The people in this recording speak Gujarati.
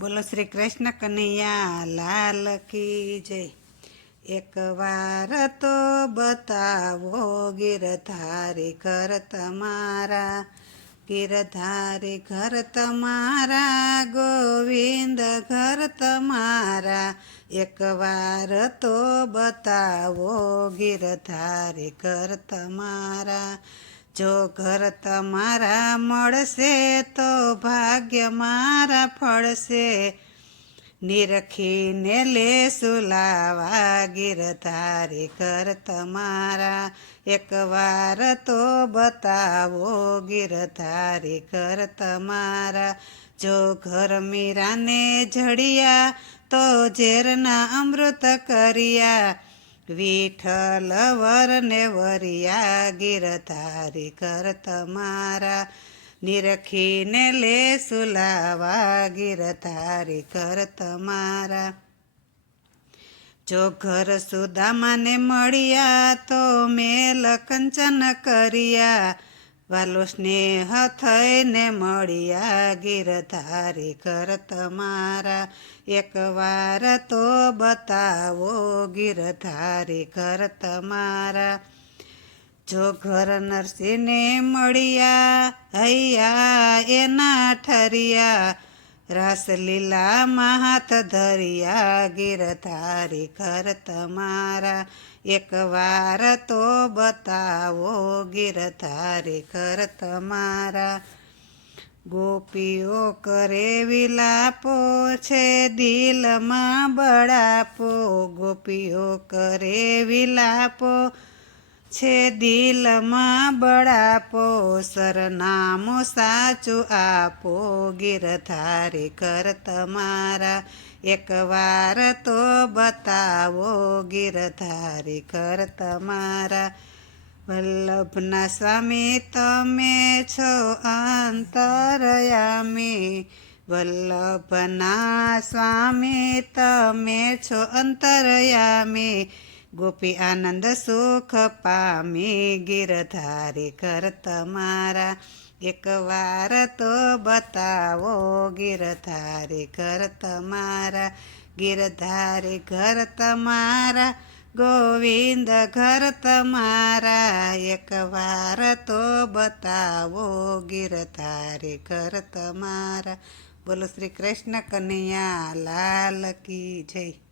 બોલો શ્રી કૃષ્ણ કનૈયા લાલ કી જય। એક વાર તો બતાવો ગિરધારી ઘર તમારા, ગિરધારી ઘર તમારા, ગોવિંદ ઘર તમારા। એક વાર તો બતાવો ગિરધારી ઘર તમારા। જો ઘર તમારા મળશે તો ભાગ્ય મારા ફળશે। નિરખીને લેશું લાવા ગિરધારી ઘર તમારા। એક વાર તો બતાવો ગિરધારી ઘર તમારા। જો ઘર મીરાને જડિયા તો ઝેરના અમૃત કર્યા। વિઠ્ઠલ વરને વરિયા ગિરધારી ઘર તમારા। નિરખીને લેશું લાવા ગિરધારી ઘર તમારા। જો ઘર સુદામાને મળ્યા તો મેલ કંચન કર્યા। વાલો સ્નેહ થઈને મળ્યા ગિરધારી ઘર તમારા। એક વાર તો બતાવો ગિરધારી ઘર તમારા। જો ઘર નરસિંહને મળ્યા હૈયા એના ઠર્યા। રાસલીલામાં હાથ ધર્યા ગિરધારી ઘર તમારા। એક વાર તો બતાવો ગિરધારી ઘર તમારા। ગોપીઓ કરે વિલાપો છે દિલમાં બળાપો। ગોપીઓ કરે વિલાપો છે દિલમાં બળાપો। સરનામું સાચું આપો ગિરધારી ઘર તમારા। એક વાર તો બતાવો ગિરધારી ઘર તમારા। વલ્લભના સ્વામી તમે છો અંતરયામી। વલ્લભના સ્વામી તમે છો અંતરયામી। ગોપી આનંદ સુખ પામી ગિરધારી ઘર તમારા। એક વાર તો બતાવો ગિરધારી ઘર તમારા। ગિરધારી ઘર તમારા, ગોવિંદ ઘર તમારા। એક વાર તો બતાવો ગિરધારી ઘર તમારા। બોલો શ્રી કૃષ્ણ કનૈયા લાલ કી જય।